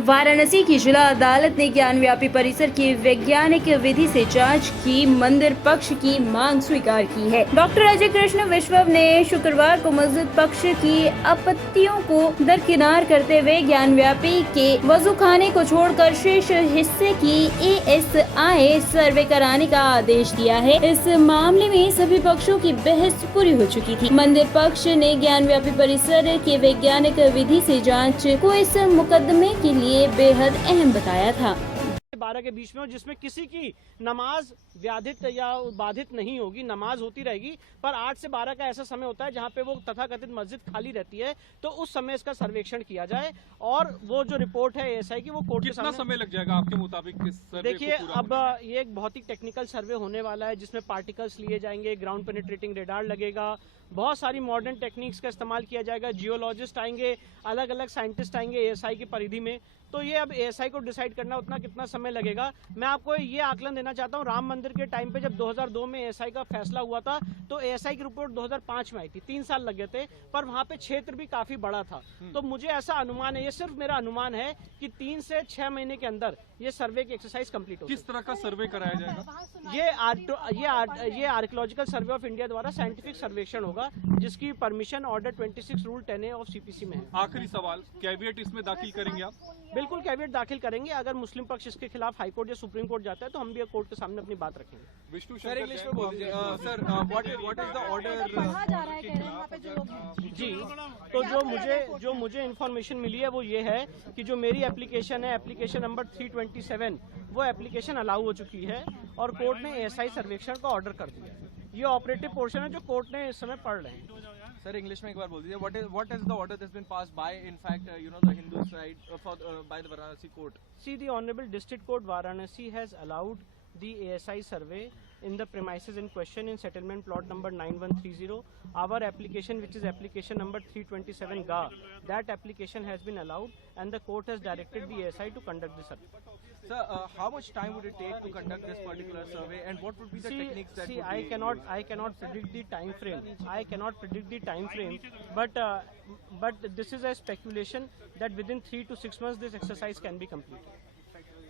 वाराणसी की जिला अदालत ने ज्ञानव्यापी परिसर की वैज्ञानिक विधि से जांच की मंदिर पक्ष की मांग स्वीकार की है। डॉक्टर अजय कृष्ण विश्वव ने शुक्रवार को मस्जिद पक्ष की आपत्तियों को दरकिनार करते हुए ज्ञानव्यापी के वजूखाने को छोड़कर शेष हिस्से की ASI सर्वे कराने का आदेश दिया है। इस मामले में सभी पक्षों की बहस पूरी हो चुकी थी। मंदिर पक्ष ने ज्ञानव्यापी परिसर के वैज्ञानिक विधि से जांच को इस मुकदमे के लिए बेहद अहम बताया था। 12 के बीच में, जिसमें किसी की नमाज व्याधित या बाधित नहीं होगी, नमाज होती रहेगी, पर 8 से 12 का ऐसा समय होता है जहां पे वो तथाकथित मस्जिद खाली रहती है, तो उस समय इसका सर्वेक्षण किया जाए और वो जो रिपोर्ट है ASI की वो कोर्ट के सामने। कितना समय लग जाएगा आपके मुताबिक इस सर्वे देखिए, को पूरा अब ये एक बहुत ही टेक्निकल सर्वे होने वाला है जिसमें पार्टिकल्स लिए जाएंगे, ग्राउंड पेनिट्रेटिंग रेडार लगेगा, बहुत सारी मॉडर्न टेक्निक्स का इस्तेमाल किया जाएगा, जियोलॉजिस्ट आएंगे, अलग अलग साइंटिस्ट आएंगे ASI की परिधि में। तो ये अब ASI को डिसाइड करना उतना कितना समय लगेगा। मैं आपको ये आकलन देना चाहता हूँ, राम मंदिर के टाइम पे जब 2002 में ASI का फैसला हुआ था तो ASI की रिपोर्ट 2005 में आई थी, 3 साल लग गए थे, पर वहाँ पे क्षेत्र भी काफी बड़ा था। तो मुझे ऐसा अनुमान है, ये सिर्फ मेरा अनुमान है कि 3 से 6 महीने के अंदर ये सर्वे की एक्सरसाइज कंप्लीट होगी। किस तरह का सर्वे कराया जाएगा? ये आर्कियोलॉजिकल सर्वे ऑफ इंडिया द्वारा साइंटिफिक सर्वेक्षण होगा, जिसकी permission order 26 rule 10A of CPC में है। आखिरी सवाल, कैविएट इसमें दाखिल करेंगे आप? बिल्कुल कैविएट दाखिल करेंगे। अगर मुस्लिम पक्ष इसके खिलाफ हाईकोर्ट या सुप्रीम कोर्ट जाता है तो हम भी कोर्ट के सामने अपनी बात रखेंगे। विष्णु सर, इंग्लिश में बोल दीजिए। Sir, what is the order? जी, तो जो मुझे इन्फॉर्मेशन मिली है वो ये है कि जो मेरी एप्लीकेशन है, एप्लीकेशन नंबर 327, वो एप्लीकेशन अलाउ हो चुकी है और कोर्ट ने ASI सर्वेक्षण का ऑर्डर कर दिया है। ये ऑपरेटिव पोर्शन है जो कोर्ट ने इस समय पढ़ रहे हैं। सर, इंग्लिश में एक बार बोल दीजिए। What is the order that's been passed by, in fact, the Hindu side by the Varanasi court? See, the Honorable District Court Varanasi has allowed the ASI survey in the premises in question in settlement plot number 9130. Our application, which is application number 327 GA, that application has been allowed and the court has directed the ASI to conduct the survey. Sir, how much time would it take to conduct this particular survey, and what would be the techniques that would be I cannot predict the time frame. But this is a speculation that within 3 to 6 months this exercise can be completed.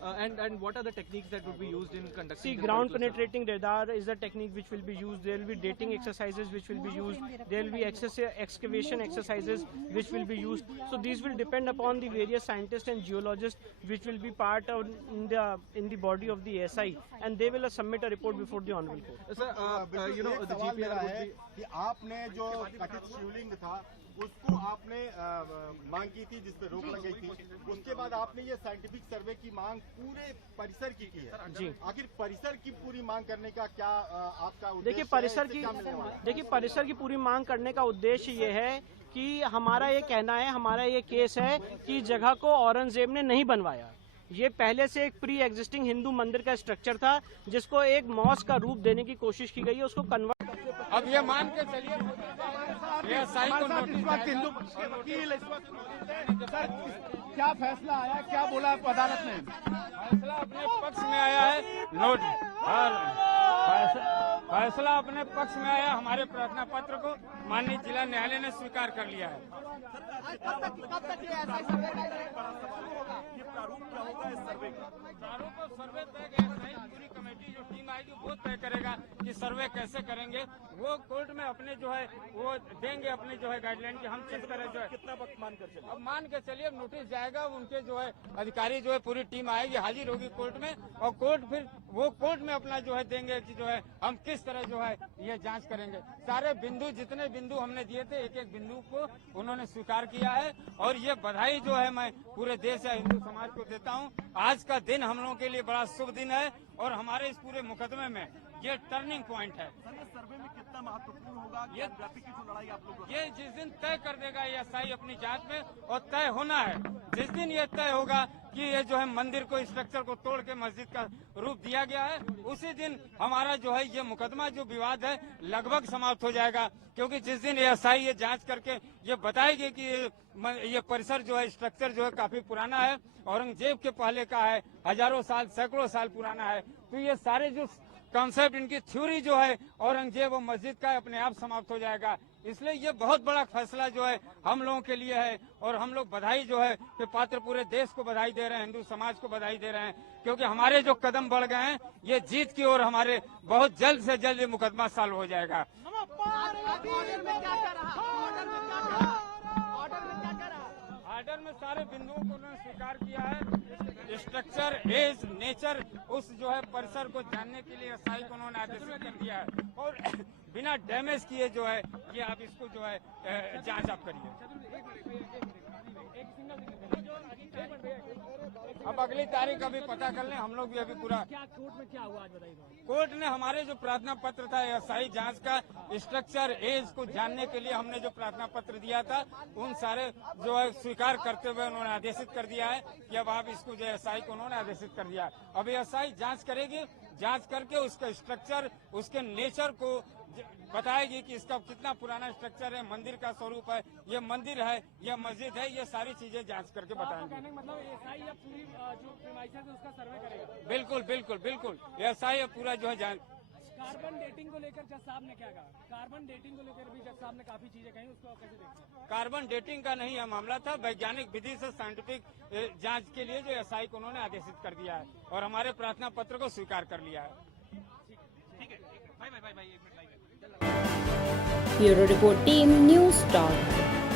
And what are the techniques that would be used in conducting? See, ground penetrating radar is a technique which will be used. There will be dating exercises which will be used. There will be excavation exercises which will be used. So these will depend upon the various scientists and geologists which will be part of in the body of the ASI, and they will submit a report before the honorable court. Sir, the GPR would be कि आपने जो कथित शिवलिंग था उसको आपने मांग की थी, जिस पे रोक लग गई थी, उसके बाद आपने ये साइंटिफिक सर्वे की मांग पूरे परिसर की है जी। आखिर परिसर की पूरी मांग करने का क्या आपका उद्देश्य? देखिए, परिसर की पूरी मांग करने का उद्देश्य ये है कि हमारा ये कहना है, हमारा ये केस है कि जगह को औरंगजेब ने नहीं बनवाया। ये पहले से एक प्री एग्जिस्टिंग हिंदू मंदिर का स्ट्रक्चर था जिसको एक मॉस्क का रूप देने की कोशिश की गई है, उसको कन्वर्ट। अब ये मान के चलिए ASI को नोटिस। क्या फैसला आया, क्या बोला अदालत ने? फैसला अपने पक्ष में आया है। फैसला अपने पक्ष में आया। हमारे प्रार्थना पत्र को माननीय जिला न्यायालय ने स्वीकार कर लिया है। प्रारूप और सर्वे तय पूरी कमेटी जो टीम आएगी वो तय करेगा कि सर्वे कैसे करेंगे। वो कोर्ट में अपने जो है वो देंगे अपने जो है गाइडलाइन की हम किस तरह जो है। कितना वक्त मान कर चले? अब मान के चलिए नोटिस जाएगा, उनके जो है अधिकारी जो है पूरी टीम आएगी, हाजिर होगी कोर्ट में, और कोर्ट फिर वो कोर्ट में अपना जो है देंगे कि जो है हम किस तरह जो है ये जांच करेंगे। सारे बिंदु, जितने बिंदु हमने दिए थे, एक एक बिंदु को उन्होंने स्वीकार किया है और ये बधाई जो है मैं पूरे देश या हिंदू समाज को देता हूँ। आज का दिन हम लोगों के लिए बड़ा शुभ दिन है और हमारे इस पूरे मुकदमे में ये टर्निंग पॉइंट है। सर्वे में कितना महत्वपूर्ण होगा ये की जो लड़ाई आप लोग, ये जिस दिन तय कर देगा ASI अपनी जांच में, और तय होना है जिस दिन ये तय होगा कि ये जो है मंदिर को, स्ट्रक्चर को तोड़ के मस्जिद का रूप दिया गया है, उसी दिन हमारा जो है ये मुकदमा, जो विवाद है, लगभग समाप्त हो जाएगा। क्योंकि जिस दिन ASI ये जांच करके ये बताएगी कि ये परिसर जो है, स्ट्रक्चर जो है काफी पुराना है, औरंगजेब के पहले का है, हजारों साल, सैकड़ों साल पुराना है, तो ये सारे जो कॉन्सेप्ट, इनकी थ्योरी जो है औरंगजेब और मस्जिद का अपने आप समाप्त हो जाएगा। इसलिए ये बहुत बड़ा फैसला जो है हम लोगों के लिए है और हम लोग बधाई जो है कि पात्र पूरे देश को बधाई दे रहे हैं, हिंदू समाज को बधाई दे रहे हैं, क्योंकि हमारे जो कदम बढ़ गए हैं ये जीत की ओर हमारे बहुत जल्द से जल्द ये मुकदमा सॉल्व हो जाएगा। ऑर्डर में सारे बिंदुओं को उन्होंने स्वीकार किया है। स्ट्रक्चर, एज, नेचर, उस जो है परिसर को जानने के लिए एसआई को उन्होंने आदेशित कर दिया है और बिना डैमेज किए जो है ये आप इसको जो है जांच आप करिए। अब अगली तारीख अभी पता कर लें, हम लोग भी अभी पूरा। क्या कोर्ट में क्या हुआ आज बताइए। कोर्ट ने हमारे जो प्रार्थना पत्र था एसआई जांच का स्ट्रक्चर, एज को जानने के लिए हमने जो प्रार्थना पत्र दिया था उन सारे जो है स्वीकार करते हुए उन्होंने आदेशित कर दिया है कि अब आप इसको जो एसआई को उन्होंने आदेशित कर दिया। अभी एसआई जांच करेगी, जांच करके उसका स्ट्रक्चर, उसके नेचर को बताएगी कि इसका कितना पुराना स्ट्रक्चर है, मंदिर का स्वरूप है, ये मंदिर है, ये मस्जिद है, ये सारी चीजें जांच करके बताएंगे। मतलब एसआई अब पूरी जो प्रीमाइसेस है उसका सर्वे करेगा। बिल्कुल बिल्कुल बिल्कुल, एसआई अब पूरा जो है जांच। कार्बन डेटिंग को लेकर जज साहब ने क्या कहा? कार्बन डेटिंग को लेकर भी जज साहब ने काफी चीजें कही, उसको कैसे देखते हैं? कार्बन डेटिंग का नहीं है मामला था, वैज्ञानिक विधि से साइंटिफिक जांच के लिए जो एसआई को उन्होंने आदेशित कर दिया है और हमारे प्रार्थना पत्र को स्वीकार कर लिया है। ठीक है, भाई 1 मिनट लाइव है। Bureau report team news talk.